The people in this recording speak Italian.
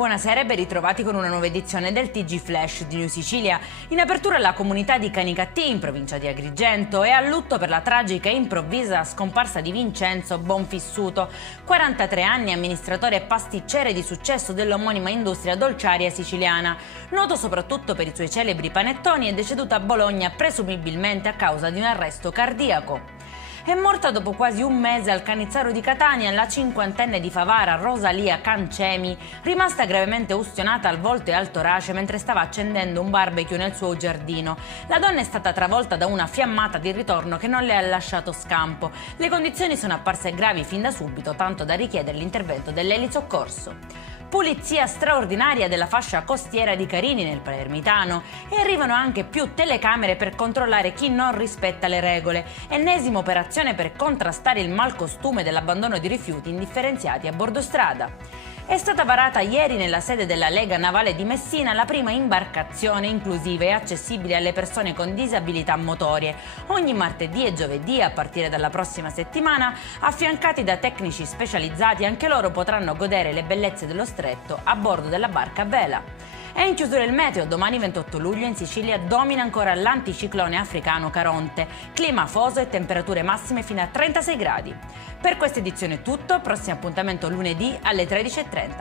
Buonasera e ben ritrovati con una nuova edizione del TG Flash di New Sicilia. In apertura la comunità di Canicattì, in provincia di Agrigento, è a lutto per la tragica e improvvisa scomparsa di Vincenzo Bonfissuto, 43 anni, amministratore e pasticcere di successo dell'omonima industria dolciaria siciliana. Noto soprattutto per i suoi celebri panettoni, è deceduto a Bologna presumibilmente a causa di un arresto cardiaco. È morta dopo quasi un mese al Canizzaro di Catania la cinquantenne di Favara Rosalia Cancemi, rimasta gravemente ustionata al volto e al torace mentre stava accendendo un barbecue nel suo giardino. La donna è stata travolta da una fiammata di ritorno che non le ha lasciato scampo. Le condizioni sono apparse gravi fin da subito, tanto da richiedere l'intervento dell'elisoccorso. Pulizia straordinaria della fascia costiera di Carini nel Palermitano e arrivano anche più telecamere per controllare chi non rispetta le regole. Ennesima operazione per contrastare il malcostume dell'abbandono di rifiuti indifferenziati a bordo strada. È stata varata ieri nella sede della Lega Navale di Messina la prima imbarcazione inclusiva e accessibile alle persone con disabilità motorie. Ogni martedì e giovedì, a partire dalla prossima settimana, affiancati da tecnici specializzati, anche loro potranno godere le bellezze dello stretto a bordo della barca a vela. È in chiusura il meteo, domani 28 luglio in Sicilia domina ancora l'anticiclone africano Caronte, clima afoso e temperature massime fino a 36 gradi. Per questa edizione è tutto, prossimo appuntamento lunedì alle 13:30.